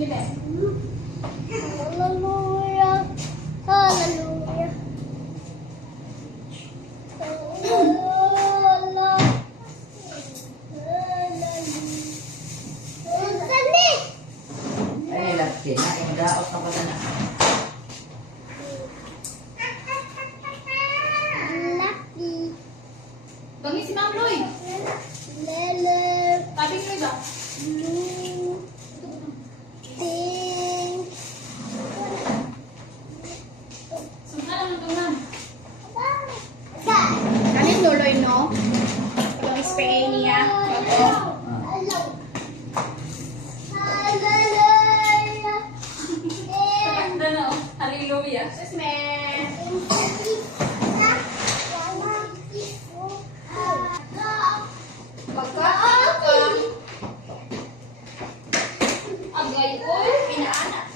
Hallelujah. Hallelujah. Ay, laki na. Daot na pala na. Lucky. Bangis si Ma'am Lloyd. Lele. Tabi ko ba? Blue. Pink. Sumpa lang ito, Ma'am. Guys. Kami tuloy, no? Yung spray niya. Ganda na, oh. Hallelujah. Sis, man. Pagka, agay ko, pinaanak.